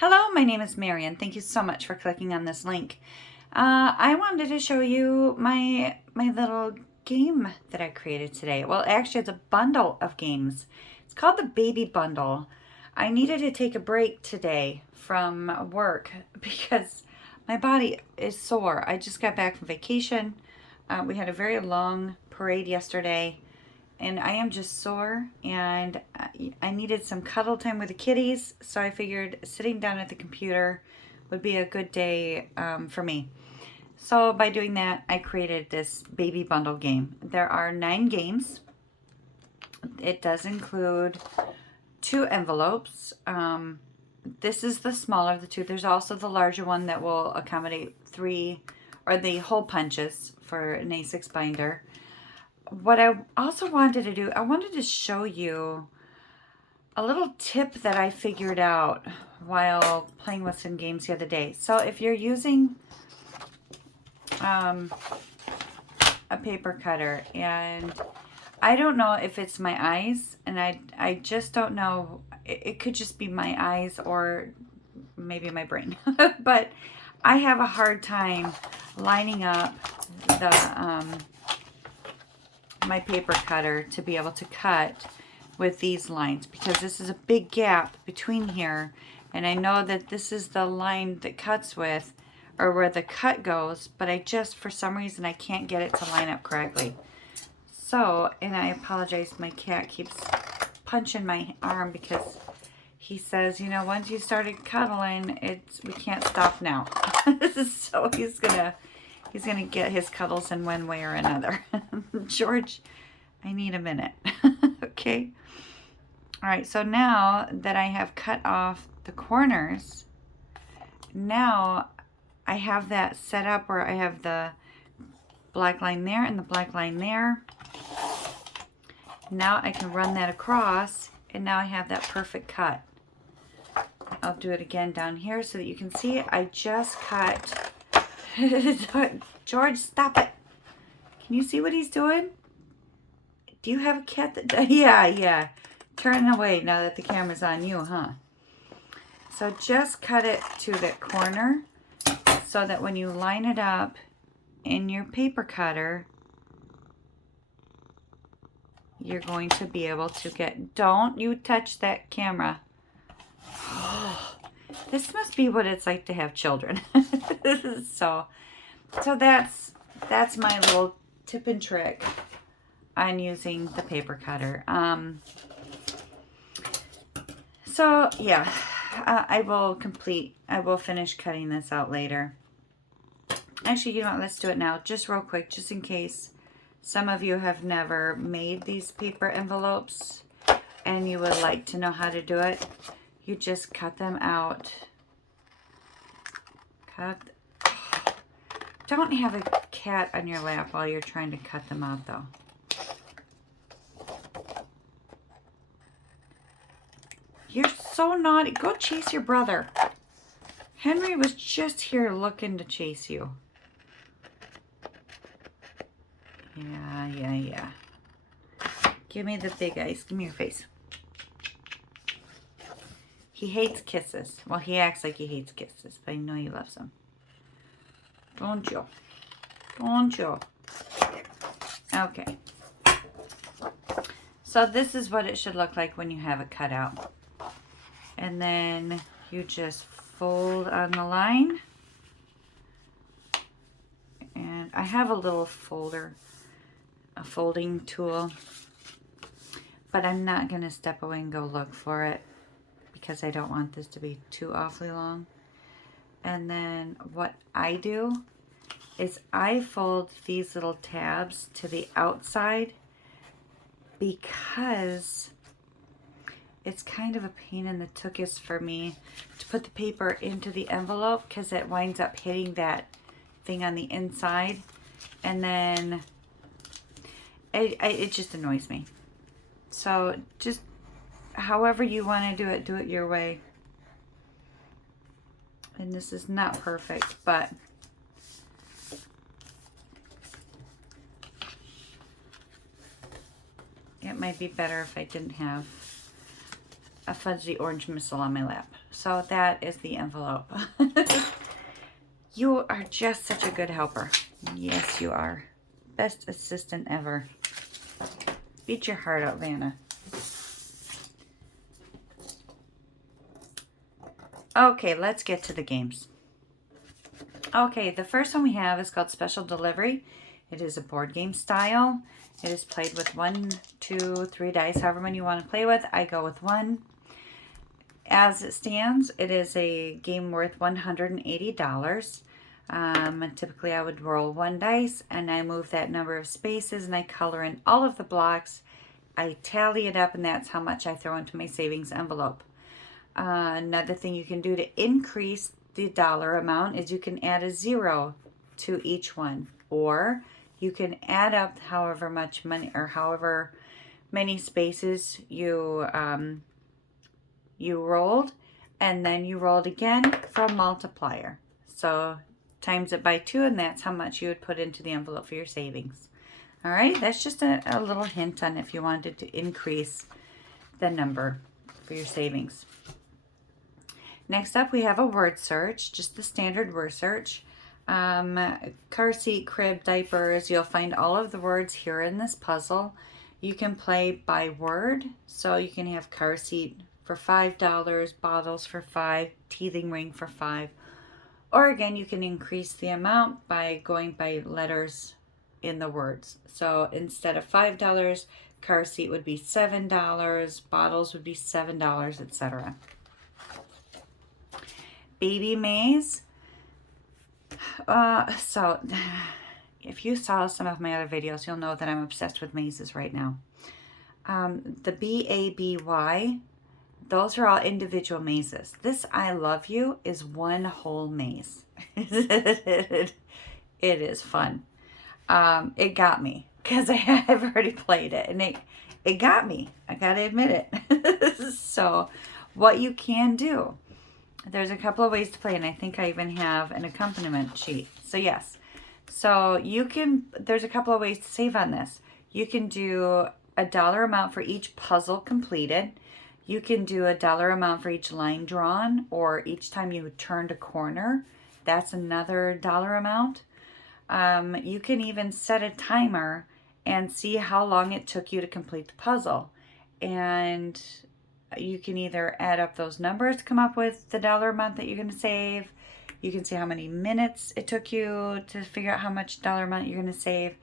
Hello, my name is Marian. Thank you so much for clicking on this link. I wanted to show you my little game that I created today. Well, actually, it's a bundle of games. It's called the Baby Bundle. I needed to take a break today from work because my body is sore. I just got back from vacation. We had a very long parade yesterday and I am just sore and I needed some cuddle time with the kitties, so I figured sitting down at the computer would be a good day for me. So by doing that, I created this baby bundle game. There are 9 games. It does include 2 envelopes. This is the smaller of the 2. There's also the larger one that will accommodate 3 or the hole punches for an A6 binder. What I also wanted to do, I wanted to show you a little tip that I figured out while playing with some games the other day. So if you're using a paper cutter, and I don't know if it's my eyes, and I just don't know, it could just be my eyes or maybe my brain, but I have a hard time lining up the my paper cutter to be able to cut with these lines, because this is a big gap between here, and I know that this is the line that cuts with, or where the cut goes, but I just, for some reason, I can't get it to line up correctly. So, and I apologize, my cat keeps punching my arm because he says, you know, once you started cuddling, we can't stop now. So he's gonna get his cuddles in one way or another. George, I need a minute. Okay. All right, so now that I have cut off the corners, now I have that set up where I have the black line there and the black line there. Now I can run that across, and now I have that perfect cut. I'll do it again down here so that you can see. I just cut. George, stop it. Can you see what he's doing? Do you have a cat that... Yeah. Turn away now that the camera's on you, huh? So just cut it to the corner so that when you line it up in your paper cutter, you're going to be able to get... Don't you touch that camera. This must be what it's like to have children. So that's my little tip and trick on using the paper cutter. So yeah, I will finish cutting this out later. Actually, you know what, let's do it now, just real quick, just in case some of you have never made these paper envelopes and you would like to know how to do it. You just cut them out. Don't have a cat on your lap while you're trying to cut them out, though. You're so naughty. Go chase your brother. Henry was just here looking to chase you. Yeah. Give me the big eyes. Give me your face. He hates kisses. Well, he acts like he hates kisses, but I know he loves them. Don't you? Okay. So this is what it should look like when you have it cut out. And then you just fold on the line. And I have a little folder, a folding tool, but I'm not going to step away and go look for it because I don't want this to be too awfully long. And then what I do is I fold these little tabs to the outside because it's kind of a pain in the tuchus for me to put the paper into the envelope because it winds up hitting that thing on the inside, and then it just annoys me. So just however you want to do it your way. And this is not perfect, but it might be better if I didn't have a fudgy orange missile on my lap. So that is the envelope. You are just such a good helper. Yes, you are. Best assistant ever. Beat your heart out, Vanna. Okay, let's get to the games. Okay, the first one we have is called Special Delivery. It is a board game style. It is played with 1, 2, 3 dice, however many you want to play with. I go with 1. As it stands, it is a game worth $180. Typically, I would roll 1 dice, and I move that number of spaces, and I color in all of the blocks. I tally it up, and that's how much I throw into my savings envelope. Another thing you can do to increase the dollar amount is you can add a 0 to each one, or you can add up however much money or however many spaces you rolled, and then you rolled again for a multiplier. So times it by 2, and that's how much you would put into the envelope for your savings. All right, that's just a little hint on if you wanted to increase the number for your savings. Next up, we have a word search, just the standard word search. Car seat, crib, diapers. You'll find all of the words here in this puzzle. You can play by word, so you can have car seat for $5, bottles for $5, teething ring for $5. Or again, you can increase the amount by going by letters in the words. So instead of $5, car seat would be $7, bottles would be $7, etc. Baby maze. So if you saw some of my other videos, you'll know that I'm obsessed with mazes right now. The BABY, those are all individual mazes. This I Love You is one whole maze. It is fun. It got me because I have already played it, and it got me. I gotta admit it. So what you can do, there's a couple of ways to play, and I think I even have an accompaniment sheet. So yes, so there's a couple of ways to save on this. You can do a dollar amount for each puzzle completed. You can do a dollar amount for each line drawn, or each time you turned a corner. That's another dollar amount. You can even set a timer and see how long it took you to complete the puzzle. And you can either add up those numbers to come up with the dollar amount that you're going to save. You can see how many minutes it took you to figure out how much dollar amount you're going to save.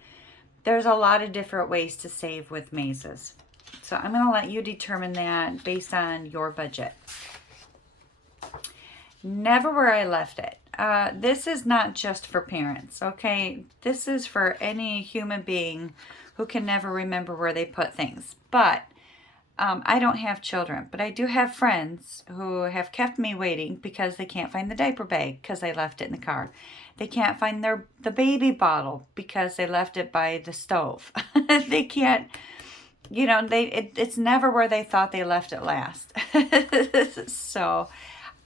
There's a lot of different ways to save with mazes. So I'm going to let you determine that based on your budget. Never Where I Left It. This is not just for parents, okay? This is for any human being who can never remember where they put things. But I don't have children, but I do have friends who have kept me waiting because they can't find the diaper bag because they left it in the car. They can't find the baby bottle because they left it by the stove. They can't, it's never where they thought they left it last. So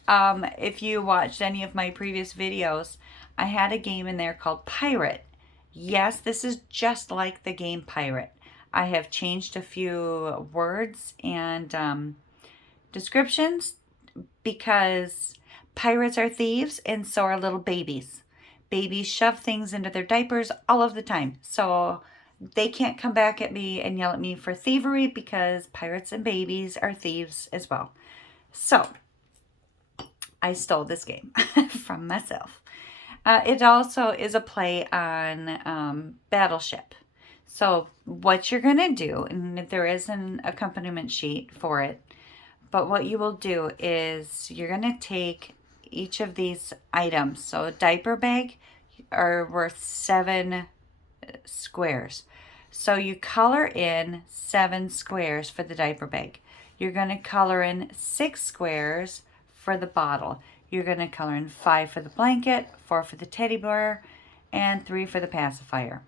if you watched any of my previous videos, I had a game in there called Pirate. Yes, this is just like the game Pirate. I have changed a few words and descriptions because pirates are thieves and so are little babies. Babies shove things into their diapers all of the time. So they can't come back at me and yell at me for thievery because pirates and babies are thieves as well. So I stole this game from myself. It also is a play on Battleship. So what you're going to do, and there is an accompaniment sheet for it, but what you will do is you're going to take each of these items. So a diaper bag are worth 7 squares. So you color in 7 squares for the diaper bag. You're going to color in 6 squares for the bottle. You're going to color in 5 for the blanket, 4 for the teddy bear, and 3 for the pacifier.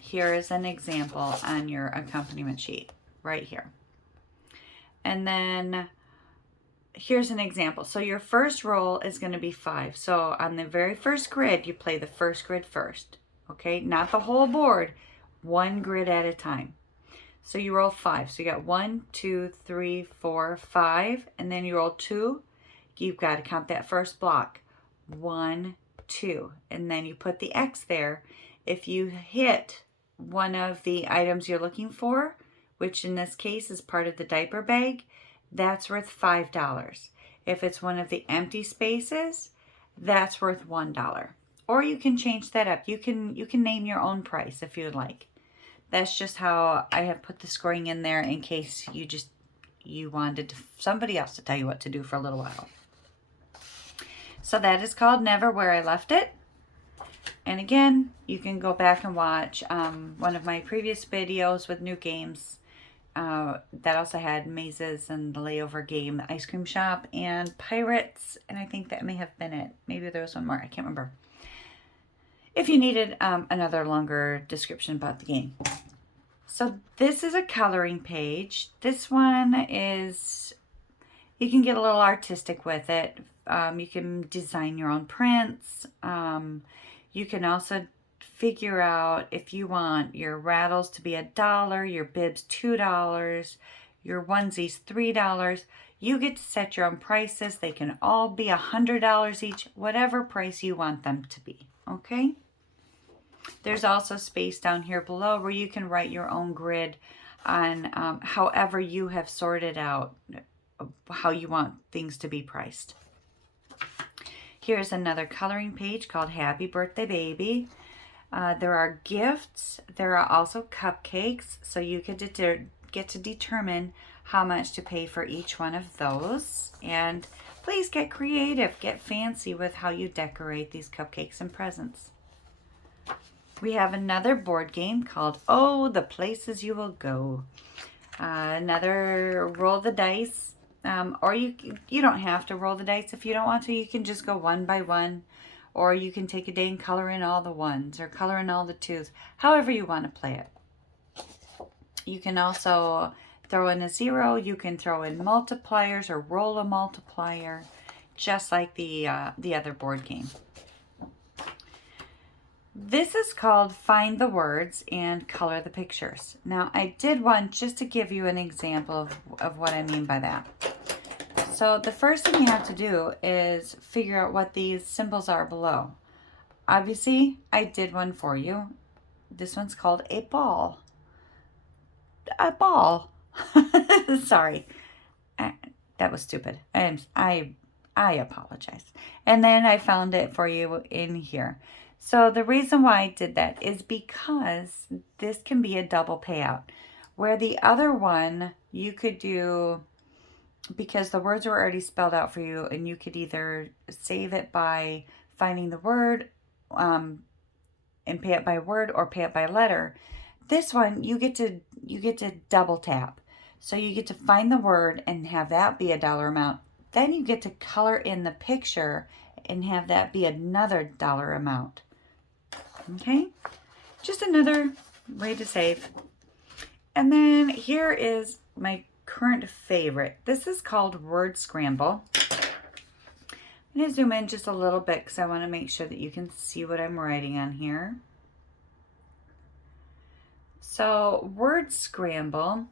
Here is an example on your accompaniment sheet right here. And then here's an example. So your first roll is going to be 5. So on the very first grid, you play the first grid first. Okay, not the whole board, one grid at a time. So you roll 5. So you got 1, 2, 3, 4, 5, and then you roll 2. You've got to count that first block. 1, 2, and then you put the X there. If you hit one of the items you're looking for, which in this case is part of the diaper bag, that's worth $5. If it's one of the empty spaces, that's worth $1. Or you can change that up. You can name your own price if you'd like. That's just how I have put the scoring in there in case you wanted somebody else to tell you what to do for a little while. So that is called Never Where I Left It. And again, you can go back and watch one of my previous videos with new games that also had mazes and the layover game, the ice cream shop, and pirates. And I think that may have been it. Maybe there was one more. I can't remember. If you needed another longer description about the game. So this is a coloring page. This one is, you can get a little artistic with it. You can design your own prints. You can also figure out if you want your rattles to be $1, your bibs $2, your onesies $3. You get to set your own prices. They can all be $100 each, whatever price you want them to be, okay? There's also space down here below where you can write your own grid on however you have sorted out how you want things to be priced. Here's another coloring page called Happy Birthday Baby. There are gifts. There are also cupcakes, so you get to determine how much to pay for each one of those. And please get creative, get fancy with how you decorate these cupcakes and presents. We have another board game called Oh, the Places You Will Go. Another roll the dice. Or you don't have to roll the dice if you don't want to. You can just go one by one. Or you can take a day and color in all the ones or color in all the twos. However you want to play it. You can also throw in a 0. You can throw in multipliers or roll a multiplier. Just like the other board game. This is called Find the Words and Color the Pictures. Now, I did one just to give you an example of what I mean by that. So the first thing you have to do is figure out what these symbols are below. Obviously, I did one for you. This one's called a ball. A ball. Sorry. That was stupid. I apologize. And then I found it for you in here. So the reason why I did that is because this can be a double payout. Where the other one, you could do, because the words were already spelled out for you, and you could either save it by finding the word and pay it by word or pay it by letter. This one, you get to double tap. So you get to find the word and have that be a dollar amount. Then you get to color in the picture and have that be another dollar amount. Okay, just another way to save. And then here is my current favorite. This is called Word Scramble. I'm going to zoom in just a little bit because I want to make sure that you can see what I'm writing on here. So Word Scramble,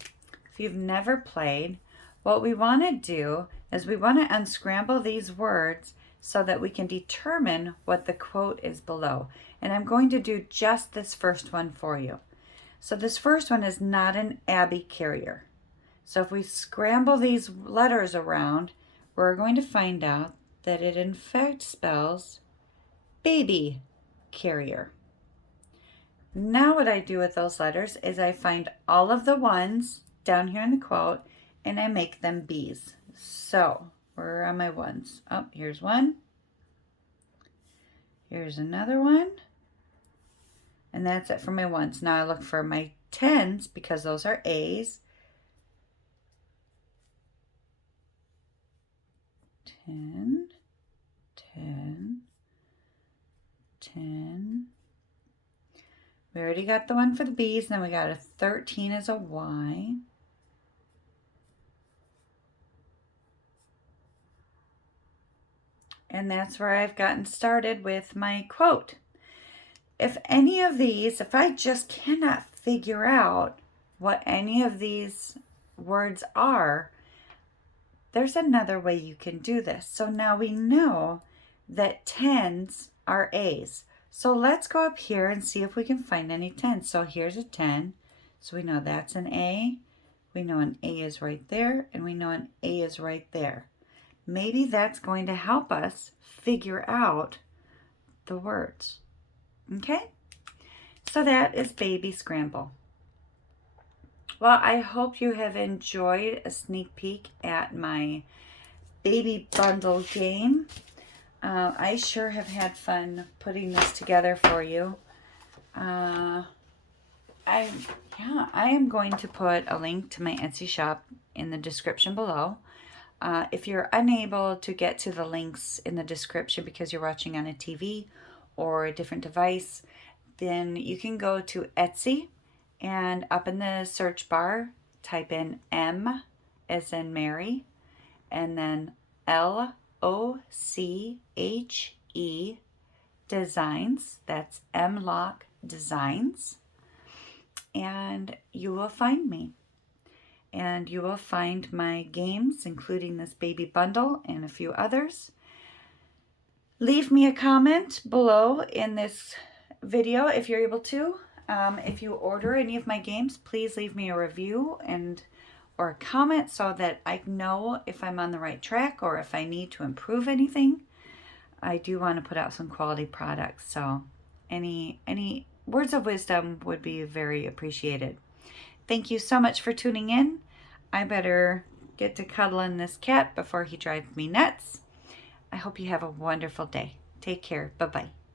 if you've never played, what we want to do is we want to unscramble these words so that we can determine what the quote is below. And I'm going to do just this first one for you. So this first one is not an Abby carrier. So if we scramble these letters around, we're going to find out that it in fact spells baby carrier. Now what I do with those letters is I find all of the ones down here in the quote and I make them B's. So where are my ones? Oh, here's one. Here's another one. And that's it for my ones. Now I look for my 10s because those are A's. 10, 10, 10. We already got the one for the B's. Then we got a 13 as a Y. And that's where I've gotten started with my quote. If any of these, if I just cannot figure out what any of these words are, there's another way you can do this. So now we know that 10s are A's. So let's go up here and see if we can find any 10s. So here's a 10. So we know that's an A. We know an A is right there, and we know an A is right there. Maybe that's going to help us figure out the words. Okay? So that is Baby Scramble. Well, I hope you have enjoyed a sneak peek at my baby bundle game. I sure have had fun putting this together for you. I am going to put a link to my Etsy shop in the description below. If you're unable to get to the links in the description because you're watching on a TV or a different device, then you can go to Etsy and up in the search bar, type in M as in Mary, and then LOCHE Designs. That's M-Lock Designs. And you will find me. And you will find my games, including this baby bundle and a few others. Leave me a comment below in this video if you're able to. If you order any of my games, please leave me a review or a comment so that I know if I'm on the right track or if I need to improve anything. I do want to put out some quality products, so any words of wisdom would be very appreciated. Thank you so much for tuning in. I better get to cuddling this cat before he drives me nuts. I hope you have a wonderful day. Take care. Bye-bye.